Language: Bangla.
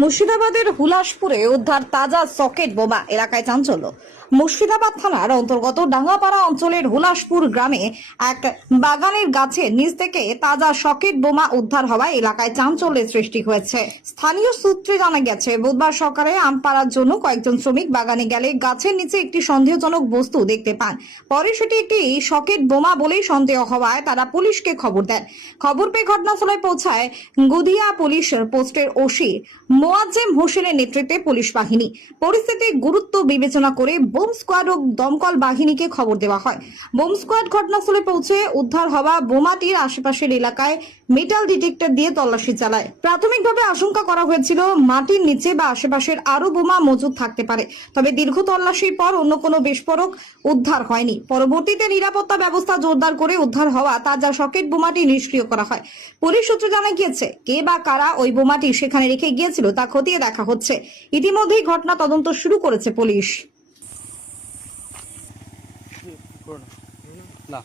মুর্শিদাবাদের হুলাসপুরে উদ্ধার তাজা সকেট বোমা, এলাকায় চাঞ্চল্য। মুর্শিদাবাদ থানার অন্তর্গত ডাঙ্গাপাড়া অঞ্চলের হুলাসপুর গ্রামে এক বাগানের গাছের নিচ থেকে তাজা সকেট বোমা উদ্ধার হওয়ায় এলাকায় চাঞ্চল্যের সৃষ্টি হয়েছে। স্থানীয় সূত্রে জানা গেছে, বুধবার সকালে আম পাড়ার জন্য কয়েকজন শ্রমিক বাগানে গেলে গাছের নিচে একটি সন্দেহজনক বস্তু দেখতে পান। পরে সেটি একটি সকেট বোমা বলেই সন্দেহ হওয়ায় তারা পুলিশকে খবর দেন। খবর পেয়ে ঘটনাস্থলে পৌঁছায় গুদিয়া পুলিশ পোস্টের ওসি মোয়াজ্জেম হোসেনের নেতৃত্বে পুলিশ বাহিনী। পরিস্থিতির গুরুত্ব বিবেচনা করে বোম স্কোয়াড ও দমকল বাহিনীকে খবর দেওয়া হয়। বোম স্কোয়াড ঘটনাস্থলে পৌঁছে উদ্ধার হওয়া বোমাটির আশেপাশের এলাকায় মেটাল ডিটেক্টর দিয়ে তল্লাশি চালায়। প্রাথমিকভাবে আশঙ্কা করা হয়েছিল মাটির নিচে বা আশেপাশের আরো বোমা মজুদ থাকতে পারে, তবে দীর্ঘ তল্লাশির পর অন্য কোনো বিস্ফোরক উদ্ধার হয়নি। পরবর্তীতে নিরাপত্তা ব্যবস্থা জোরদার করে উদ্ধার হওয়া তাজা সকেট বোমাটি নিষ্ক্রিয় করা হয়। পুলিশ সূত্রে জানা গিয়েছে, কে বা কারা ওই বোমাটি সেখানে রেখে গিয়েছিল তা খতিয়ে দেখা হচ্ছে। ইতিমধ্যেই ঘটনা তদন্ত শুরু করেছে পুলিশ। না